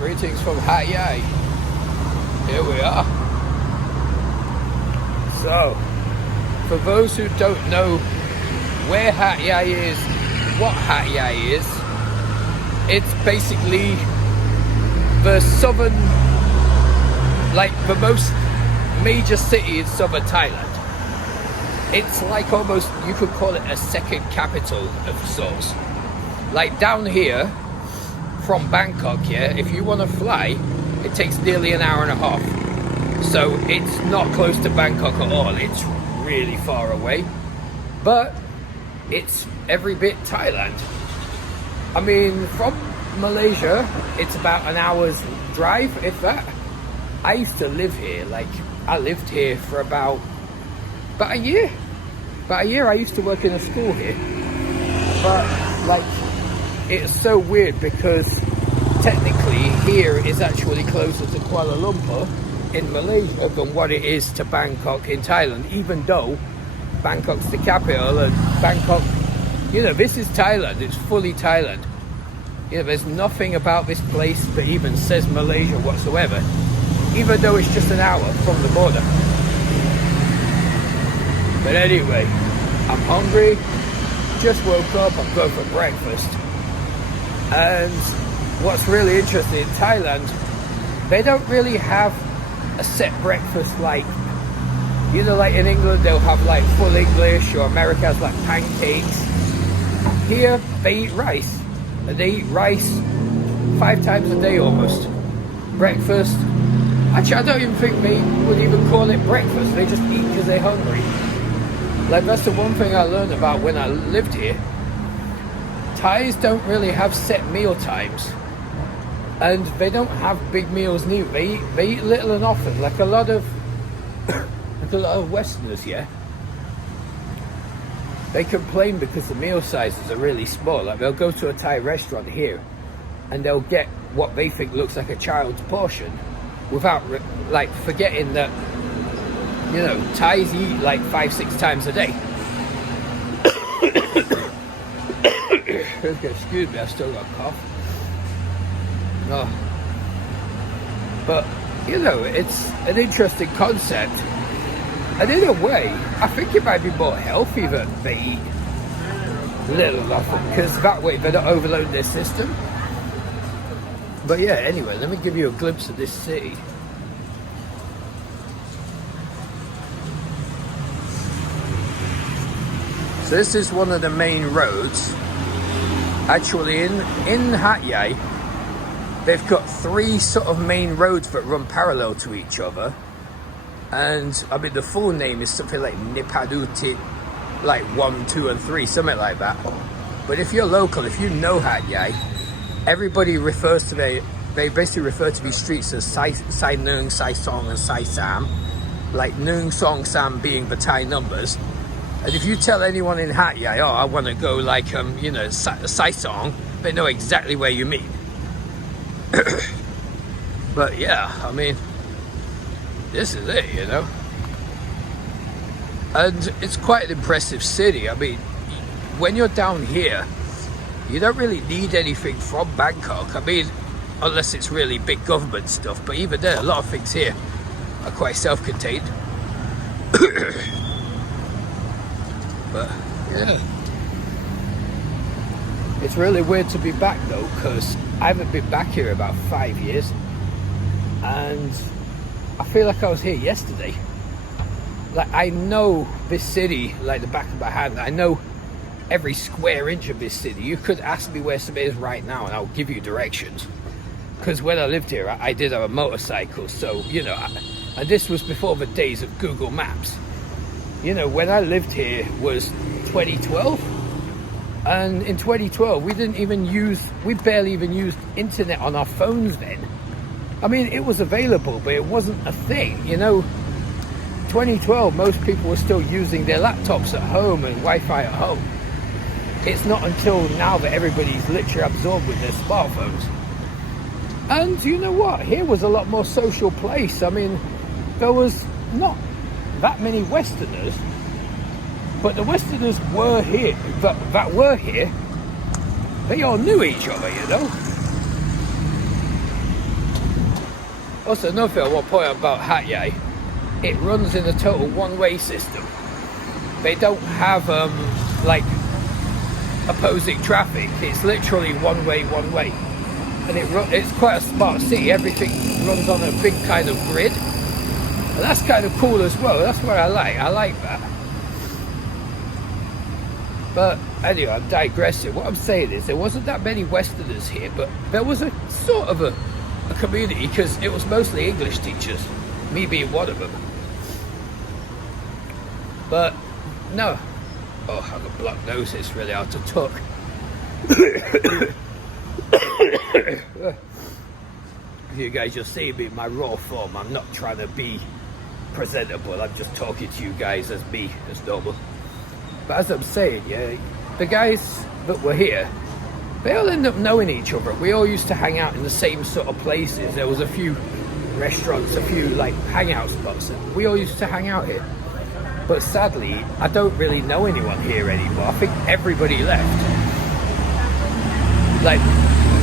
Greetings from Hat Yai. Here we are. So, for those who don't know where Hat Yai is, what Hat Yai is, it's basically the southern, like the most major city in southern Thailand. It's like almost, you could call it a second capital of sorts. Like down here, from Bangkok, yeah, if you want to fly, it takes nearly an hour and a half. So it's not close to Bangkok at all. It's really far away, but it's every bit Thailand. I mean, from Malaysia, it's about an hour's drive, if that. I used to live here, like I lived here for about a year. About a year. I used to work in a school here, but like, it's so weird because technically here is actually closer to Kuala Lumpur in Malaysia than what it is to Bangkok in Thailand, even though Bangkok's the capital and Bangkok, you know, this is Thailand, it's fully Thailand. You know, there's nothing about this place that even says Malaysia whatsoever, even though it's just an hour from the border. But anyway, I'm hungry, just woke up, I'm going for breakfast. And what's really interesting in Thailand, they don't really have a set breakfast like, you know, like in England they'll have like full English, or America has like pancakes. Here they eat rice, and they eat rice 5 times a day almost. Breakfast, actually I don't even think they would even call it breakfast, they just eat because they're hungry. Like that's the one thing I learned about when I lived here. Thais don't really have set meal times, and they don't have big meals neither. They eat little and often, like a lot of Westerners, yeah. They complain because the meal sizes are really small. Like they'll go to a Thai restaurant here, and they'll get what they think looks like a child's portion, without like forgetting that, you know, Thais eat like 5-6 times a day. Excuse me, I've still got a cough. Oh. But, you know, it's an interesting concept. And in a way, I think it might be more healthy that they eat little and often, because that way they don't overload their system. But yeah, anyway, let me give you a glimpse of this city. So this is one of the main roads. Actually, in Hat Yai, they've got 3 sort of main roads that run parallel to each other. And I mean, the full name is something like Nipaduti, like 1, 2, and 3, something like that. But if you're local, if you know Hat Yai, everybody refers to they basically refer to these streets as Sai Nung, Sai Song, and Sai Sam. Like Nung, Song, Sam being the Thai numbers. And if you tell anyone in Hat Yai, oh, I want to go like, you know, Sai Song, they know exactly where you mean. But yeah, I mean, this is it, you know. And it's quite an impressive city. I mean, when you're down here, you don't really need anything from Bangkok. I mean, unless it's really big government stuff. But even then, a lot of things here are quite self-contained. But yeah, it's really weird to be back though, because I haven't been back here about 5 years, and I feel like I was here yesterday. Like I know this city like the back of my hand. I know every square inch of this city. You could ask me where something is right now and I'll give you directions, because when I lived here I did have a motorcycle, so you know, and this was before the days of Google Maps. You know, when I lived here was 2012, and in 2012 we barely even used internet on our phones then. I mean, it was available, but it wasn't a thing, you know. 2012, most people were still using their laptops at home and Wi-Fi at home. It's not until now that everybody's literally absorbed with their smartphones. And you know what? Here was a lot more social place. I mean, there was not that many Westerners, but the Westerners were here, that were here, they all knew each other, you know. Also, another thing I want to point out about Hatyai, it runs in a total one-way system. They don't have like opposing traffic. It's literally one way, and it's quite a smart city. Everything runs on a big kind of grid, and that's kind of cool as well. That's what I like that. But anyway, I'm digressing. What I'm saying is there wasn't that many Westerners here, but there was a sort of a community, because it was mostly English teachers, me being one of them. But no, oh, I've got blocked nose. It's really hard to talk. You guys just see me in my raw form. I'm not trying to be presentable. I'm just talking to you guys as me, as normal. But as I'm saying, yeah, the guys that were here, they all end up knowing each other. We all used to hang out in the same sort of places. There was a few restaurants, a few like hangout spots. We all used to hang out here. But sadly, I don't really know anyone here anymore. I think everybody left. Like,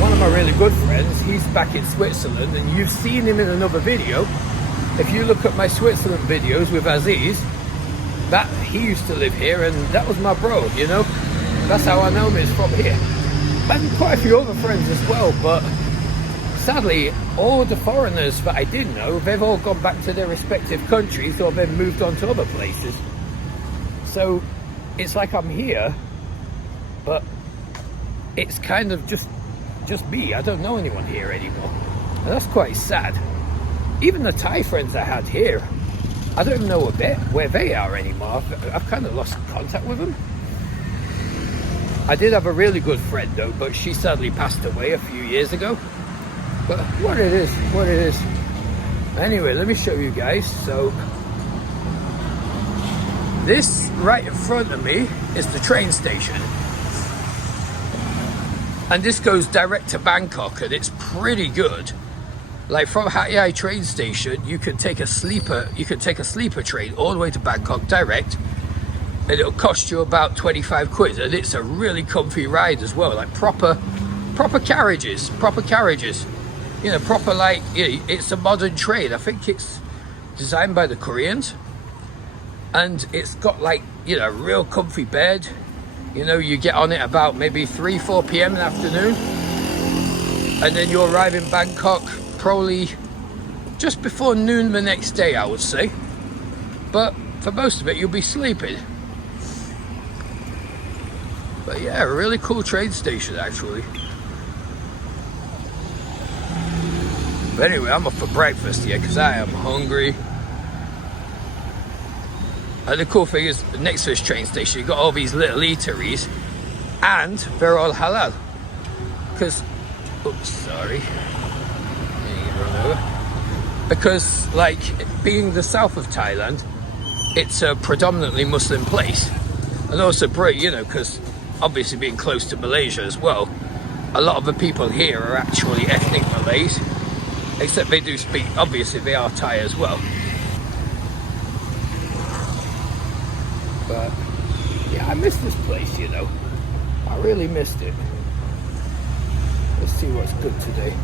one of my really good friends, he's back in Switzerland, and you've seen him in another video. If you look at my Switzerland videos with Aziz, that he used to live here, and that was my bro, you know? That's how I know him, is from here. And quite a few other friends as well, but sadly, all the foreigners that I did know, they've all gone back to their respective countries, or they've moved on to other places. So it's like I'm here, but it's kind of just me. I don't know anyone here anymore, and that's quite sad. Even the Thai friends I had here, I don't even know where they are anymore. I've kind of lost contact with them. I did have a really good friend though, but she sadly passed away a few years ago. But what it is. Anyway, let me show you guys. So this right in front of me is the train station, and this goes direct to Bangkok, and it's pretty good. Like from Hat Yai train station, you can take a sleeper train all the way to Bangkok direct, and it'll cost you about 25 quid, and it's a really comfy ride as well. Like proper carriages. You know, proper, like, you know, it's a modern train. I think it's designed by the Koreans, and it's got, like, you know, a real comfy bed. You know, you get on it about maybe 3-4 p.m. in the afternoon, and then you arrive in Bangkok probably just before noon the next day, I would say. But for most of it, you'll be sleeping. But yeah, a really cool train station actually. But anyway, I'm up for breakfast, yeah, because I am hungry. And the cool thing is, next to this train station, you've got all these little eateries, and they're all halal. Because, oops, sorry. Run over. Because, like, being the south of Thailand, it's a predominantly Muslim place. And also, you know, because obviously being close to Malaysia as well, a lot of the people here are actually ethnic Malays. Except they do speak, obviously they are Thai as well. But yeah, I miss this place, you know. I really missed it. Let's see what's good today.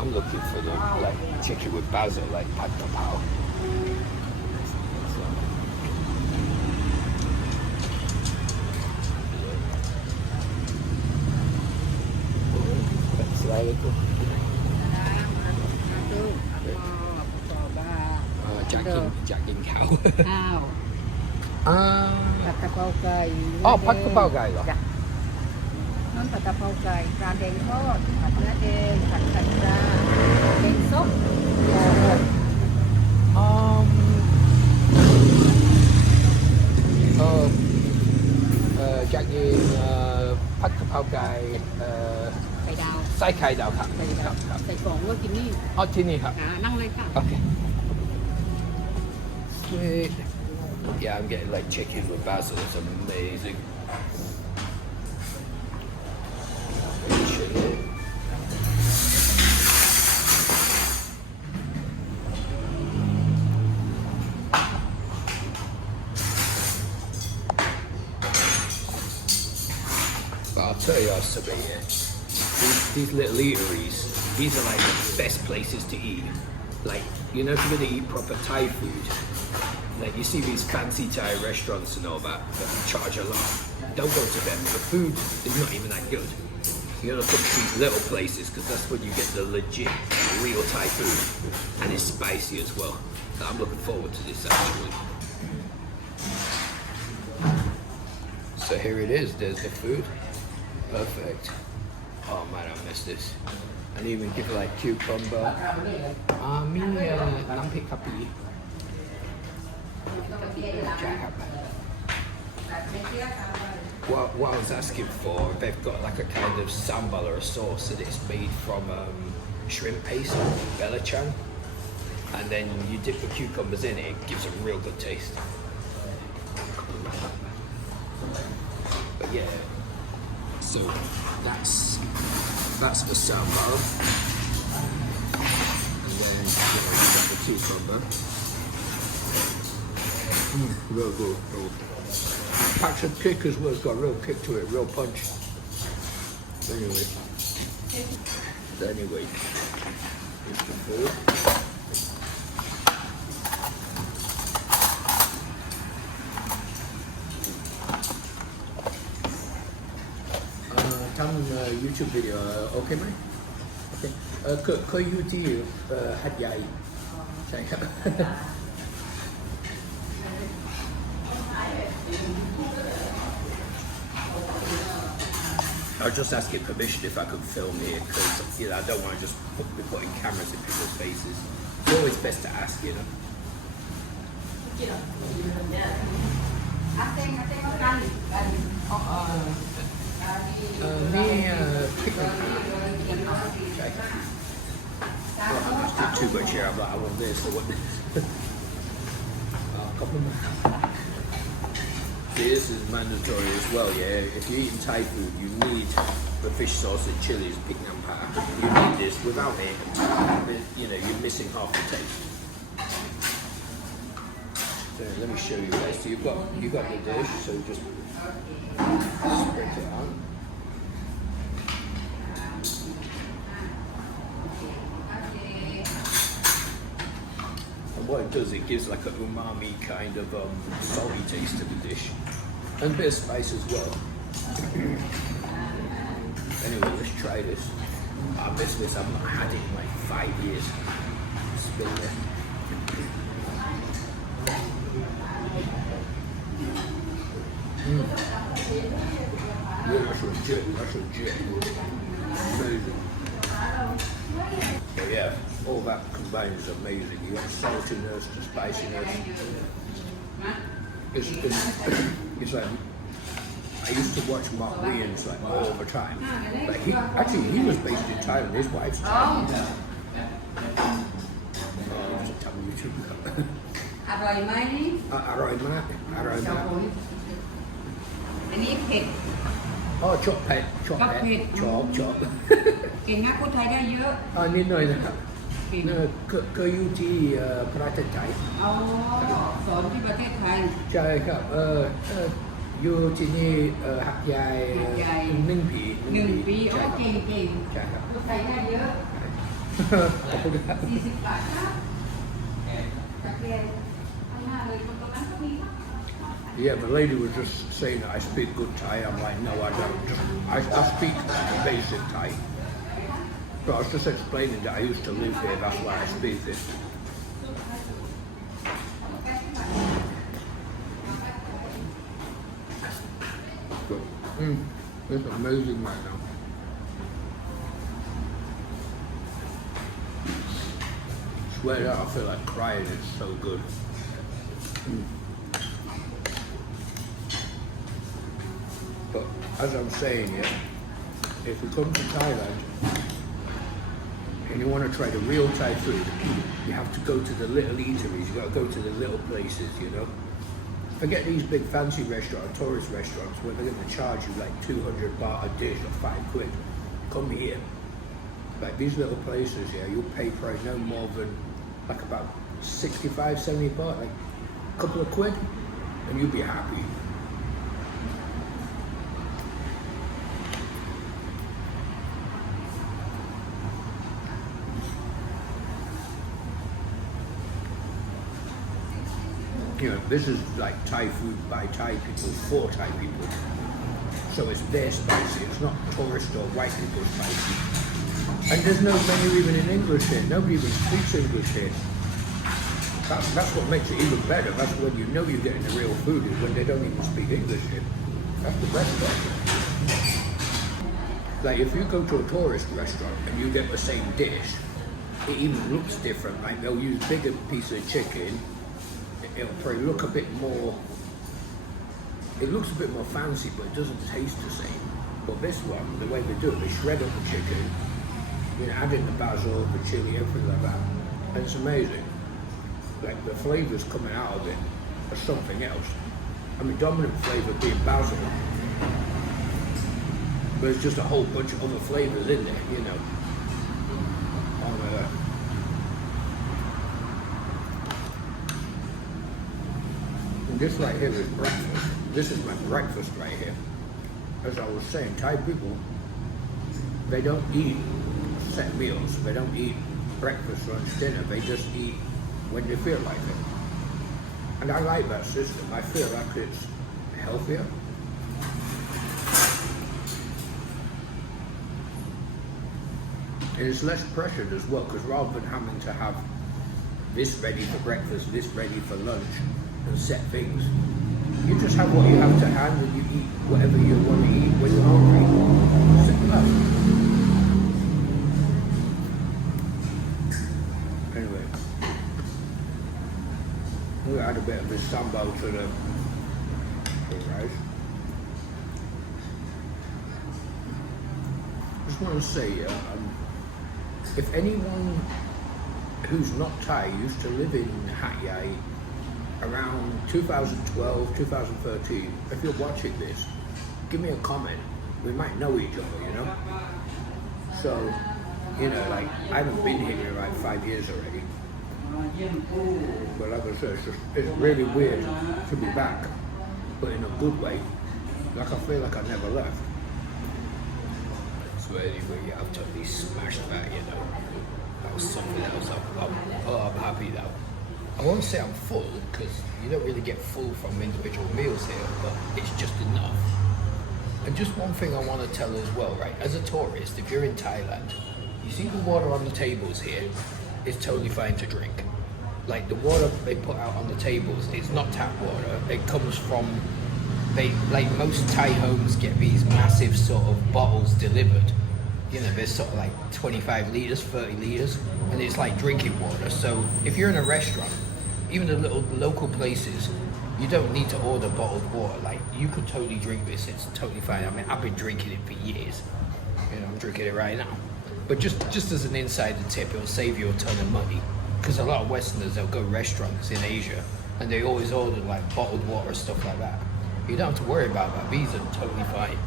I'm looking for the like chicken with basil, like pad kapao. Chả kinh khảo. Pad kapao cay. Oh, pad kapao cay เหรอ น้ำผัดกะเพราไก่ปลาแดงทอดผัดเนื้อแดงผัดไข่ปลาแกงส้มห่อหมก chả nghiền pad kapao cay ไข่ดาว ไส้ไข่ดาวครับ ใส่กล่องไว้กินนี่ อ๋อที่นี่ครับ นั่งเลยค่ะ Okay. Sweet. Yeah, I'm getting like chicken with basil. It's amazing. But I'll tell you something here. These little eateries, these are like the best places to eat. Like, you know, if you're gonna eat proper Thai food, like you see these fancy Thai restaurants and all that charge a lot. Don't go to them. The food is not even that good. You gotta look at these little places because that's when you get the legit, real Thai food, and it's spicy as well. So I'm looking forward to this actually. So here it is. There's the food. Perfect. Oh man, I miss this. And even give it like cucumber. Me, nampik kapi. What I was asking for, they've got like a kind of sambal or a sauce that it's made from shrimp paste, belachan, and then you dip the cucumbers in it, it gives a real good taste. But yeah, so that's the sambal, and then you got the cucumber. Real good. Packs of kick as well. It's got a real kick to it, real punch. Anyway, here's the food. YouTube video, okay mate? Okay. Có YouTube Hat Yai.ใช่ครับ I was just asking permission if I could film here because I don't want to just be putting cameras in people's faces. It's always best to ask, you know. Well, I just did too much here. I'm like, I want this, I want this. Couple more. See, this is mandatory as well, yeah. If you're eating Thai food, you need the fish sauce and chilies, picking pat. You need this. Without it, you're missing half the taste. So let me show you guys. So you got the dish, so just spread it on. What it does, it gives like an umami kind of salty taste to the dish. And a bit of spice as well. Anyway, let's try this. I miss this, I've not had it in like 5 years. Spin it. Yeah, that's legit. Amazing. But yeah, all that combined is amazing. You got saltiness, the spiciness. It's like, I used to watch Mark Williams like all the time. Like he was based in Thailand. His wife's Thailand. Just tell me YouTube. อร่อยไหม อร่อยมาก อันนี้เผ็ด Oh, chop pet. Chop. เก่งนะพูดไทยได้เยอะ นิดหน่อยนะครับเคยอยู่ที่ประเทศไทย เอาสอนที่ประเทศไทย ใช่ครับอยู่ที่นี่หัดใหญ่1 ปี โอ้เก่ง ใช่ครับ พูดไทยได้เยอะ ขอบคุณครับ 40 บาทนะจากเรียนข้างหน้าเลยตรงนั้นก็มี Yeah, the lady was just saying that I speak good Thai. I'm like, no, I don't. I speak basic Thai. But I was just explaining that I used to live here. That's why I speak it. But, it's amazing right now. I swear that I feel like crying. It's so good. But as I'm saying, yeah, if you come to Thailand and you want to try the real Thai food, you have to go to the little eateries. You got to go to the little places, you know. Forget these big fancy restaurants, tourist restaurants, where they're going to charge you like 200 baht a dish or 5 quid. Come here. Like these little places, yeah, you'll pay probably no more than like about 65, 70 baht, like a couple of quid, and you'll be happy. You know, this is like Thai food by Thai people for Thai people. So it's their spicy. It's not tourist or white people spicy. And there's no menu even in English here. Nobody even speaks English here. That's what makes it even better. That's when you know you're getting the real food, is when they don't even speak English here. That's the best part. Like if you go to a tourist restaurant and you get the same dish, it even looks different. Like they'll use bigger piece of chicken. It'll probably look a bit more. It looks a bit more fancy, but it doesn't taste the same. But this one, the way they do it, they shred up the chicken, you know, add in the basil, the chili, everything like that, and it's amazing. Like the flavors coming out of it are something else. I mean, dominant flavor being basil, but there's just a whole bunch of other flavors in there, you know. And this right here is breakfast. This is my breakfast right here. As I was saying, Thai people, they don't eat set meals. They don't eat breakfast, lunch, dinner. They just eat when they feel like it. And I like that system. I feel like it's healthier. And it's less pressured as well, because rather than having to have this ready for breakfast, this ready for lunch, and set things, you just have what you have to hand and you eat whatever you want to eat when you're hungry. Simple as. Anyway, we'll add a bit of this sambal to the rice. Just want to say, if anyone who's not Thai used to live in Hat Yai around 2012, 2013, if you're watching this, give me a comment. We might know each other, you know? So, you know, like, I haven't been here in like 5 years already. But like I said, it's really weird to be back, but in a good way. Like, I feel like I never left. So anyway, yeah, I've totally smashed that, you know. That was something else. I'm happy now. I won't say I'm full, because you don't really get full from individual meals here, but it's just enough. And just one thing I want to tell as well, right? As a tourist, if you're in Thailand, you see the water on the tables here, it's totally fine to drink. Like the water they put out on the tables, it's not tap water. It comes from, like most Thai homes get these massive sort of bottles delivered. You know, there's sort of like 25 litres, 30 litres, and it's like drinking water. So if you're in a restaurant, even the little local places, you don't need to order bottled water. Like, you could totally drink this, it's totally fine. I mean, I've been drinking it for years. You know, I'm drinking it right now. But just as an insider tip, it'll save you a ton of money. Because a lot of Westerners, they'll go restaurants in Asia, and they always order like bottled water, stuff like that. You don't have to worry about that. These are totally fine.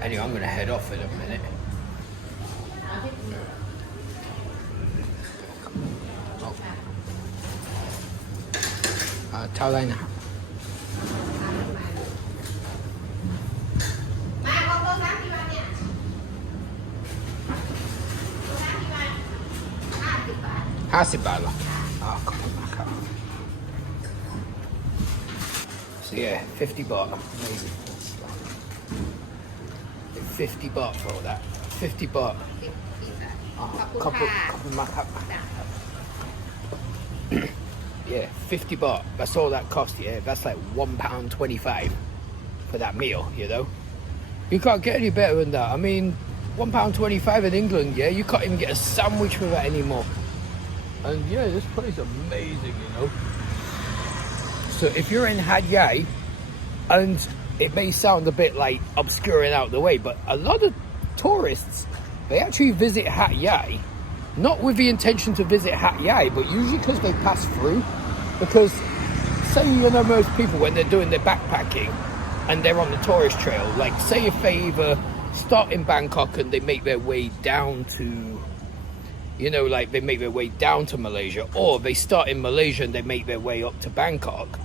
Anyway, I'm gonna head off in a minute. Thailand. $50. Oh, come on, back up. So yeah, 50 baht. Amazing. 50 baht for all that. 50 baht. Couple markup. Yeah, 50 baht. That's all that cost. Yeah, that's like £1.25 for that meal. You know, you can't get any better than that. I mean, £1.25 in England. Yeah, you can't even get a sandwich for that anymore. And yeah, this place is amazing. You know. So if you're in Hat Yai, and it may sound a bit like obscuring out the way, but a lot of tourists, they actually visit Hat Yai, not with the intention to visit Hat Yai, but usually because they pass through. Because say, you know, most people when they're doing their backpacking and they're on the tourist trail, like say if they either start in Bangkok and they make their way down to, you know, like they make their way down to Malaysia, or they start in Malaysia and they make their way up to Bangkok,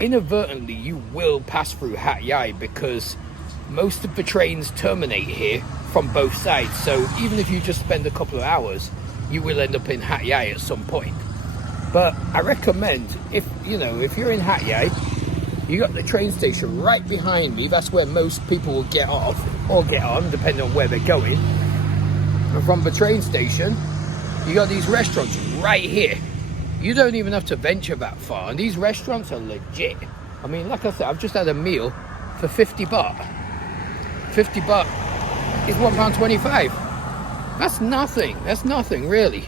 inadvertently you will pass through Hat Yai, because most of the trains terminate here from both sides. So even if you just spend a couple of hours, you will end up in Hat Yai at some point. But I recommend, if you're in Hat Yai, you got the train station right behind me. That's where most people will get off or get on, depending on where they're going. And from the train station, you got these restaurants right here. You don't even have to venture that far, and these restaurants are legit. I mean, like I said, I've just had a meal for 50 baht. 50 baht is £1.25. That's nothing really.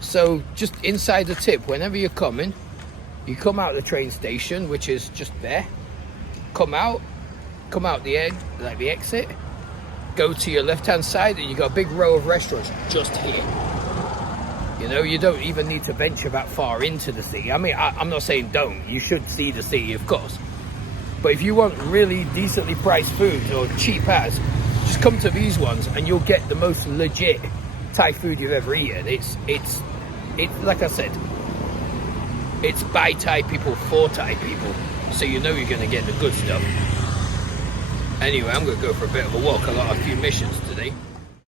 So just inside the tip, whenever you're coming, you come out the train station, which is just there, come out the end, like the exit, go to your left hand side, and you got a big row of restaurants just here. You don't even need to venture that far into the city. I mean, I'm not saying don't. You should see the city, of course. But if you want really decently priced food or cheap as, just come to these ones and you'll get the most legit Thai food you've ever eaten. It's like I said, it's by Thai people for Thai people. So you're going to get the good stuff. Anyway, I'm going to go for a bit of a walk. I got a few missions today.